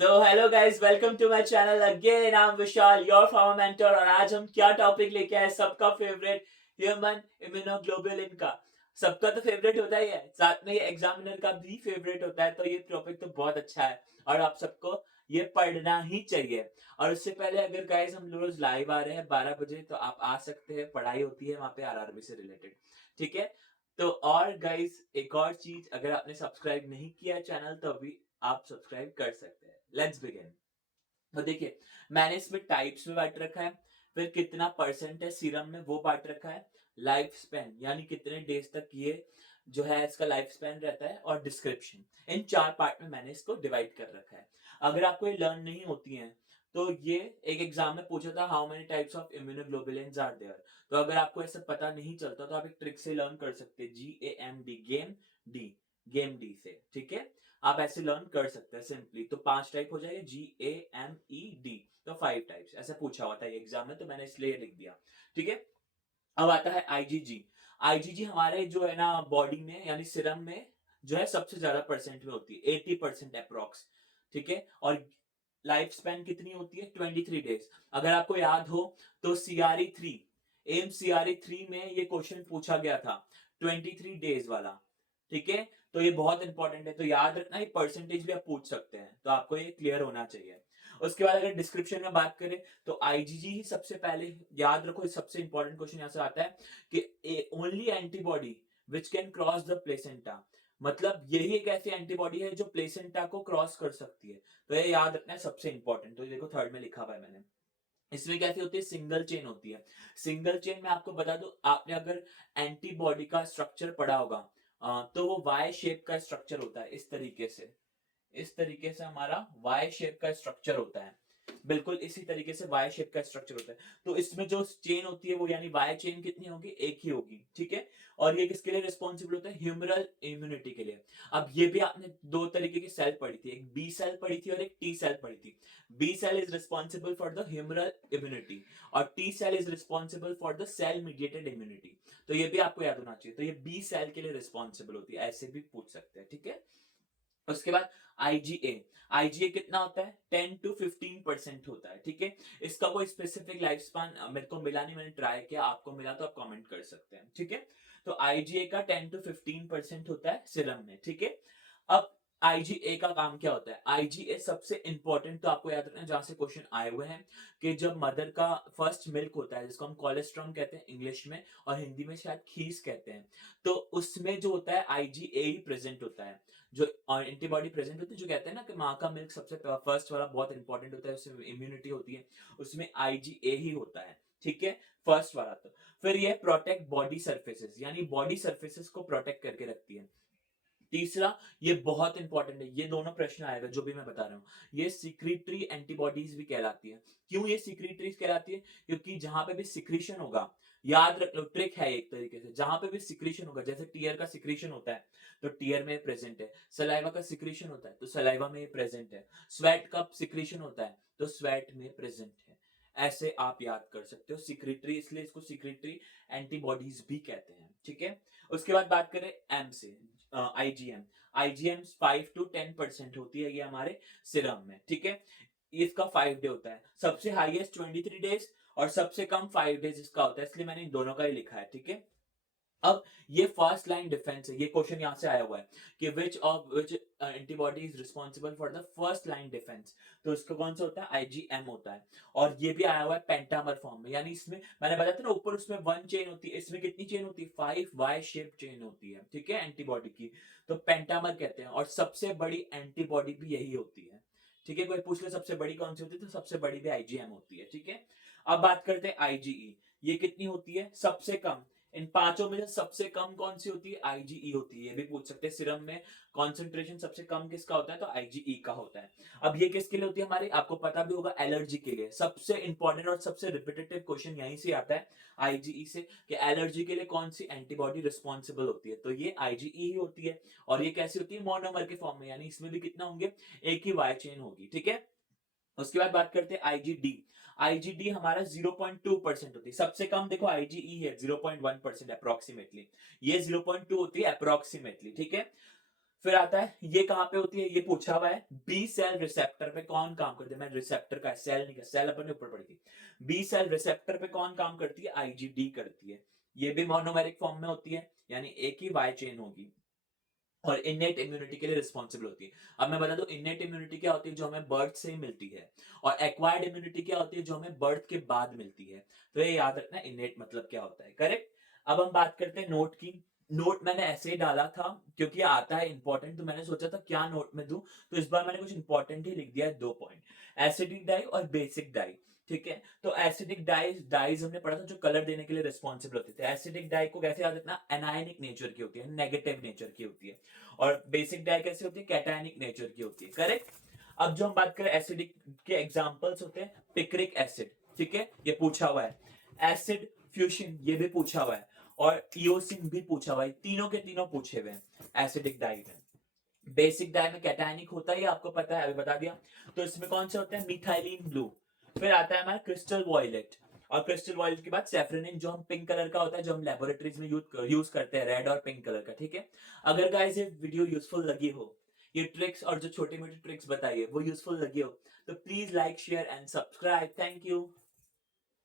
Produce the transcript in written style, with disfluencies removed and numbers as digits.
Hello guys, welcome to my channel again. I am Vishal, your farmer mentor. और आज हम क्या टॉपिक लेके आए? सबका फेवरेट, ह्यूमन इम्यूनोग्लोबुलिन का। सबका तो फेवरेट होता ही है, साथ में ये एग्जामिनर का भी फेवरेट होता है, तो ये टॉपिक तो बहुत अच्छा है और आप सबको ये पढ़ना ही चाहिए। और उससे पहले, अगर गाइस हम रोज लाइव आ रहे हैं 12 बजे, तो आप आ सकते हैं। पढ़ाई होती है वहां पे आरआरबी से रिलेटेड, ठीक है? तो और गाइस, एक और चीज, अगर आपने सब्सक्राइब नहीं किया चैनल, तो अभी आप सब्सक्राइब कर सकते हैं। Let's begin. तो देखिए, मैंने इसमें टाइप्स में बांट रखा है, फिर कितना परसेंट है सीरम में वो बांट रखा है, लाइफ स्पैन यानी कितने डेज तक ये जो है इसका लाइफ स्पैन रहता है, और डिस्क्रिप्शन। इन चार पार्ट में मैंने इसको डिवाइड कर रखा है। अगर आपको ये लर्न नहीं होती है, तो ये एक एग्जाम में पूछा था, how many types of immunoglobulins are there. तो अगर आपको ऐसा पता नहीं चलता, तो आप एक ट्रिक से लर्न कर सकते हैं, GAMD, game D, game D से, ठीक है? आप ऐसे लर्न कर सकते हैं सिंपली। तो 5 टाइप हो जाएगा, GAMED। तो 5 टाइप्स ऐसे पूछा हुआ था ये एग्जाम में, तो मैंने इसलिए लिख दिया, ठीक है? अब आता है IgG। IgG हमारे जो है ना बॉडी में यानी सीरम में जो है सबसे ज्यादा परसेंट में होती है, 80% अप्रोक्स, ठीक है? और लाइफ स्पैन कितनी होती है? 23 डेज। अगर आपको याद हो, तो CRE3, एम CRE3 में ये क्वेश्चन पूछा गया था, 23 डेज वाला, ठीक है? तो ये बहुत इंपॉर्टेंट है, तो याद रखना, ये परसेंटेज भी आप पूछ सकते हैं, तो आपको ये क्लियर होना चाहिए। उसके बाद अगर डिस्क्रिप्शन में बात करें, तो आईजीजी ही सबसे पहले याद रखो। सबसे इंपॉर्टेंट क्वेश्चन यहां से आता है कि only antibody which can cross the placenta, मतलब यही एक ऐसी एंटीबॉडी है जो प्लेसेंटा को क्रॉस कर सकती है। तो ये याद रखना है, सबसे इंपॉर्टेंट। तो ये देखो, थर्ड में लिखा हुआ है मैंने। इसमें कैसी होती है? सिंगल चेन होती है। सिंगल चेन में आपको बता दो, आपने अगर एंटीबॉडी का स्ट्रक्चर पढ़ा होगा, तो वो वाई शेप का स्ट्रक्चर होता है, इस तरीके से। इस तरीके से हमारा वाई शेप का स्ट्रक्चर होता है, बिल्कुल इसी तरीके से वाई शेप का स्ट्रक्चर होता है। तो इसमें जो चेन होती है, वो यानी वाई चेन कितनी होगी? एक ही होगी, ठीक है? और ये किसके लिए रिस्पॉन्सिबल होता है? ह्यूमरल इम्यूनिटी के लिए। अब ये भी आपने दो तरीके की सेल पढ़ी थी, एक बी सेल पढ़ी थी और एक टी सेल पढ़ी थी। B cell is responsible for the humoral immunity, और T cell is responsible for the cell mediated immunity. तो ये भी आपको याद होना चाहिए। तो ये बी सेल के लिए रिस्पॉन्सिबल होती है, ऐसे भी पूछ सकते हैं, ठीक है? उसके बाद आईजीए। आईजीए कितना होता है? 10 to 15% होता है, ठीक है? इसका कोई स्पेसिफिक लाइफ स्पान मेरे को मिला नहीं, मैंने ट्राई किया, आपको मिला तो आप कमेंट कर सकते हैं, ठीक है? तो आईजीए का 10 to 15% होता है सिरम में, ठीक है? अब आईजीए का काम क्या होता है? आईजीए सबसे इंपॉर्टेंट, तो आपको याद रखना, जहां से क्वेश्चन आए हुए हैं, कि जब मदर का फर्स्ट मिल्क होता है, जिसको हम कोलेस्ट्रॉम कहते हैं इंग्लिश में, और हिंदी में शायद खीस कहते हैं, तो उसमें जो होता है आईजीए ही प्रेजेंट होता है। जो एंटीबॉडी प्रेजेंट होती है, जो कहते हैं ना कि माँ का मिल्क सबसे फर्स्ट वाला बहुत इंपॉर्टेंट होता है, उसमें इम्यूनिटी होती है, उसमें आईजीए ही होता है, ठीक है? फर्स्ट वाला। तो फिर ये प्रोटेक्ट बॉडी सर्फेसेस, यानी बॉडी सर्फेसेस को प्रोटेक्ट करके रखती है। तीसरा, ये बहुत इंपॉर्टेंट है, ये दोनों प्रश्न आएगा जो भी मैं बता रहा हूँ, ये सिक्रीटरी एंटीबॉडीज भी कहलाती है। क्यों ये सिक्रीटरीज कहलाती है? क्योंकि जहां पे भी सिक्रीशन होगा, याद रख लो, ट्रिक है एक तरीके से, जहां पे भी सिक्रीशन होगा, जैसे टीयर का सिक्रीशन होता है, तो टीयर में प्रेजेंट है। सलाइवा का सिक्रीशन होता है, तो सलाइवा में प्रेजेंट है। स्वेट का सिक्रीशन होता है, तो स्वेट में प्रेजेंट है। ऐसे आप याद कर सकते हो सिक्रीटरी, इसलिए इसको सिक्रीटरी एंटीबॉडीज भी कहते हैं, ठीक है? उसके बाद बात करें एम से, आईजीएम। आईजीएम 5 to 10% होती है ये हमारे सिरम में, ठीक है? इसका 5 डे होता है, सबसे हाईएस्ट 23 डेज, और सबसे कम 5 डेज इसका होता है, इसलिए मैंने इन दोनों का ही लिखा है, ठीक है? अब ये फर्स्ट लाइन डिफेंस है, ये क्वेश्चन यहां से आया हुआ है कि which antibody is responsible for the first line defence. तो इसका कौन सा होता है? आईजीएम होता है। और ये भी आया हुआ है पेंटामर फॉर्म में, यानी इसमें मैंने बताया था ना ऊपर, उसमें 1 चेन होती है, इसमें कितनी चेन होती है? 5 वाई शेप चेन होती है, ठीक है? एंटीबॉडी की, तो पेंटामर कहते हैं, और सबसे बड़ी एंटीबॉडी भी यही होती है, ठीक है? कोई पूछ ले सबसे बड़ी कौन सी होती है, तो सबसे बड़ी भी आईजीएम होती है, ठीक है? अब बात करते हैं आईजीई। ये कितनी होती है? सबसे कम। इन पांचों में से सबसे कम कौन सी होती है? आईजीई होती है। ये भी पूछ सकते हैं, सिरम में कॉन्सेंट्रेशन सबसे कम किसका होता है? तो आईजीई का होता है। अब ये किसके लिए होती है हमारी? आपको पता भी होगा, एलर्जी के लिए। सबसे इंपॉर्टेंट और सबसे रिपीटेटिव क्वेश्चन यहीं से आता है, आईजीई से, कि एलर्जी के लिए कौन सी एंटीबॉडी रिस्पॉन्सिबल होती है? तो ये आईजीई ही होती है। और ये कैसी होती है? मोनोमर के फॉर्म में, यानी इसमें भी कितना होंगे? एक ही वाई चेन होगी, ठीक है? उसके बाद बात करते हैं आईजीडी। आईजीडी हमारा 0.2% होती है, सबसे कम देखो आईजीई है 0.1% अप्रोक्सीमेटली, ये 0.2 होती है अप्रोक्सीमेटली, ठीक है? फिर आता है ये कहाँ पे होती है, ये पूछा हुआ है बी सेल रिसेप्टर पे कौन काम करती है। मैं रिसेप्टर का सेल नहीं, सेल अपन ने ऊपर पढ़ी थी। बी सेल रिसेप्टर पे कौन काम करती है, आईजीडी करती है। ये भी मोनोमेरिक फॉर्म में होती है, यानी एक ही वाई चेन होगी और इनेट इम्यूनिटी के लिए रिस्पॉन्सिबल होती है। अब मैं बता दूं इनेट इम्यूनिटी क्या होती है, जो हमें बर्थ से ही मिलती है, और एक्वायर्ड इम्यूनिटी क्या होती है, जो हमें बर्थ के बाद मिलती है। तो ये याद रखना इनेट मतलब क्या होता है, करेक्ट। अब हम बात करते हैं नोट की। नोट मैंने ऐसे ही डाला था क्योंकि आता है इंपॉर्टेंट, तो मैंने सोचा था क्या नोट में दूं, तो इस बार मैंने कुछ इंपॉर्टेंट ही लिख दिया है, 2 पॉइंट। एसिडिक डाई और बेसिक डाई, ठीक है। तो एसिडिक डाइज हमने पढ़ा था जो कलर देने के लिए रिस्पॉन्सिबल होते थे। एसिडिक डाई को कैसे याद रखना, एनायनिक नेचर की होती है, नेगेटिव नेचर की होती है। और बेसिक डाई कैसे होती है, कैटायनिक नेचर की होती है, करेक्ट। अब जो हम बात करें एसिडिक के एग्जांपल्स होते हैं, पिक्रिक एसिड, ठीक है, ये पूछा हुआ है। एसिड फ्यूशन ये भी पूछा हुआ है, और इयोसिन भी पूछा हुआ है, तीनों के तीनों पूछे हुए हैं एसिडिक डाई में। बेसिक डाई में कैटायनिक होता है, आपको पता है, अभी बता दिया। तो इसमें कौन से होते हैं, मिथाइलिन ब्लू। फिर आता है हमारा क्रिस्टल वॉयलेट, और क्रिस्टल वॉयलेट के बाद सेफ्रोनिन, जो हम पिंक कलर का होता है, जो हम लेबोरेटरीज में यूज करते हैं, रेड और पिंक कलर का, ठीक है। अगर गाइस ये वीडियो यूजफुल लगी हो, ये ट्रिक्स और जो छोटी मोटी ट्रिक्स बताई है वो यूजफुल लगी हो, तो please like share and subscribe. Thank you.